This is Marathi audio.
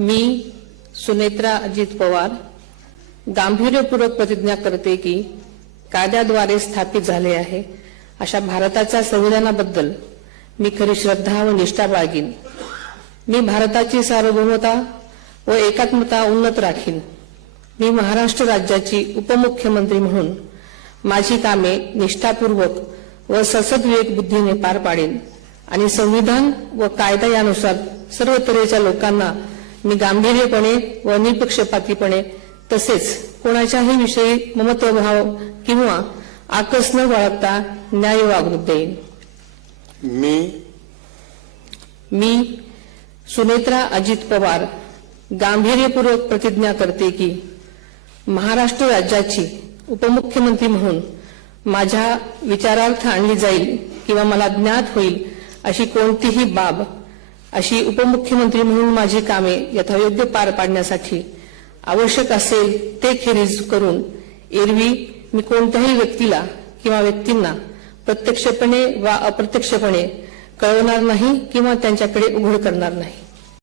मी सुनेत्रा अजित पवार गांभीर्यपूर्वक प्रतिज्ञा करते की कायद्याद्वारे स्थापित झाले आहे अशा भारताच्या संविधानाबद्दल मी खरी श्रद्धा व निष्ठा बाळगीन। मी भारताची सार्वभौमता व एकात्मता उन्नत राखीन। मी महाराष्ट्र राज्याची उपमुख्यमंत्री म्हणून माझी कामे निष्ठापूर्वक व ससद्विवेक बुद्धीने पार पाडेन आणि संविधान व कायदा यानुसार सर्व तऱ्हेच्या लोकांना मी गांभीर्यपणे व निपक्षपातीपणे तसेच कोणाच्याही विषयी ममत्वभाव किंवा आकस न बाळगता न्याय वागणूक देईन। मी सुनेत्रा अजित पवार गांभीर्यपूर्वक प्रतिज्ञा करते की महाराष्ट्र राज्याची उपमुख्यमंत्री म्हणून माझ्या विचारार्थ आणली जाईल किंवा मला ज्ञात होईल अशी कोणतीही बाब अशी उपमुख्यमंत्री म्हणून माझी कामे यथायोग्य पार पाडण्यासाठी आवश्यक असेल ते खेरीज करून एरवी मी कोणत्याही व्यक्तीला किंवा व्यक्तींना प्रत्यक्षपणे वा अप्रत्यक्षपणे कळवणार नाही किंवा त्यांच्याकडे उघड करणार नाही।